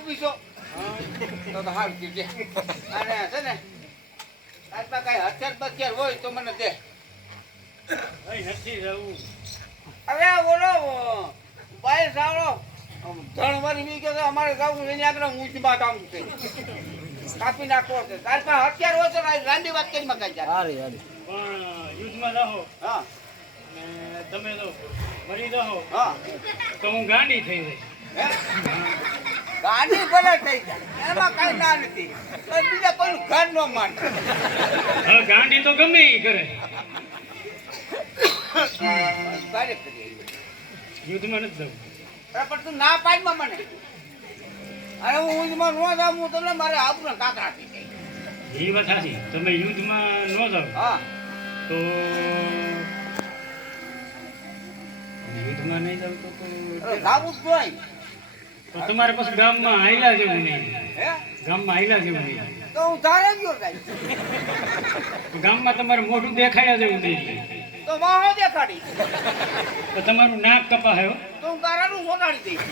તો તો સારું કીધું અને છે ને તારમાં કઈ હથિયાર બથિયાર હોય તો મને દે. અહીં નથી જવું અરે બોલો ભાઈ સારો. ત્રણ વાર મી કે અમારે ગાવું એની આગળ ઊંચ કામ આમ છે. કાપી નાખો છે. તાર પાસે હથિયાર હોય તો રાંડી વાત કરી મકાઈ જાય. હારી હારી. પણ યુદ્ધમાં રહો. હા. તમે તો મરી રહો. હા. તો હું ગાંડી થઈ જઈશ. હે? ગાંડી ભલે થઈ જાય એમાં કઈ ના નથી. બીજા કોઈ ઘર ન માન. ગાંડી તો ગમે એ કરે. યુદ્ધમાં નથી જવું. પણ તું ના પાડમાં મને. અરે હું યુદ્ધમાં ન જાઉં હું તમને મારે આબરૂ કાકરા થઈ એ વાત સાચી. તમે યુદ્ધમાં ન જાઓ. હા. તો યુદ્ધમાં નહીં જાવ તો જાવું જ જોઈએ તો તમારે પછી ગામમાં આયલા જેવું નહીં. હે? ગામમાં આયલા જેવું નહીં. તો હું તારે ગયો કાંઈ ગામમાં તમારે મોઢું દેખાડ્યા જેવું નહીં તો વાહો દેખાડી. તો તમારું નાક કપાયો તો હું તારાનું સોનાડી દઈશ.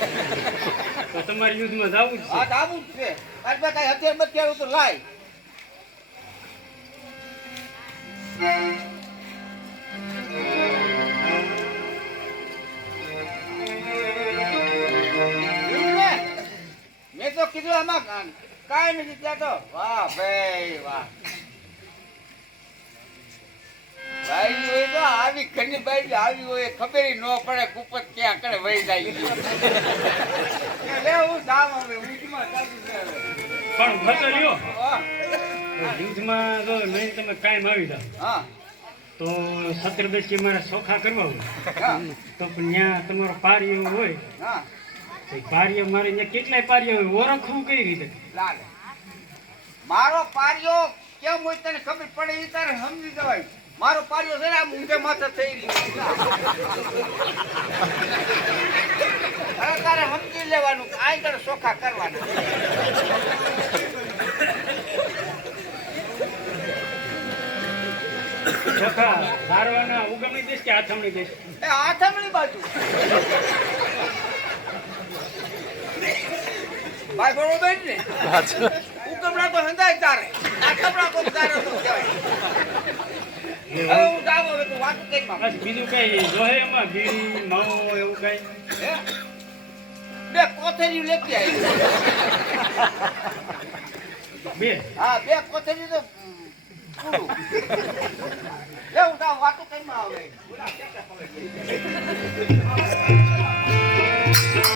તો તમારે યુદ્ધમાં જવું જ છે. હા જવું જ છે. તારી પાસે કાંઈ હથિયાર બથિયાર તો લાય. તો કીધું આમાં કાંઈ નથી ત્યાં તો વાહ ભાઈ વાહ. હોય તો આવી ઘરની બાઈ આવી હોય ખબર ન પડે કુપત ક્યાં કરે વહી જાય. લે હું જામ હવે ઊંચમાં ચાલુ છે હવે. પણ ખતો લ્યો. યુદ્ધમાં જો નહીં તમે કાયમ આવી જાઓ. હા. તો સત્રદશી મારે સોખા કરવા હોય. તો પણ ત્યાં તમારો એવું હોય. પાર્ય મારે અહીંયા કેટલાય પાર્ય હોય? ઓળખવું કઈ રીતે? લાલે. મારો પારિયો કેમ હોય તને ખબર પડે એ તારે સમજી જવાય. મારો પાર્યો છે ને આમ ઊંધે માથે થઈ રહ્યો તારે સમજી લેવાનું આગળ ચોખા કરવાના. ચોખા હારવાના ઉગમણી દેશ કે આથમણી દેશ? એ આથમણી બાજુ. ભાઈ બરોબર ને. ઉકમણા તો હંધાય તારે આથમણા તો તારે તો કહેવાય. હવે હું જાઉં હવે તું વાતમાં બસ બીજું કઈ જોહે એમાં બીડી નવો એવું કઈ હે? બે કોથળી લેતી આવી. બે? હા બે કોથળી તો લે હું વાતો માં આવે.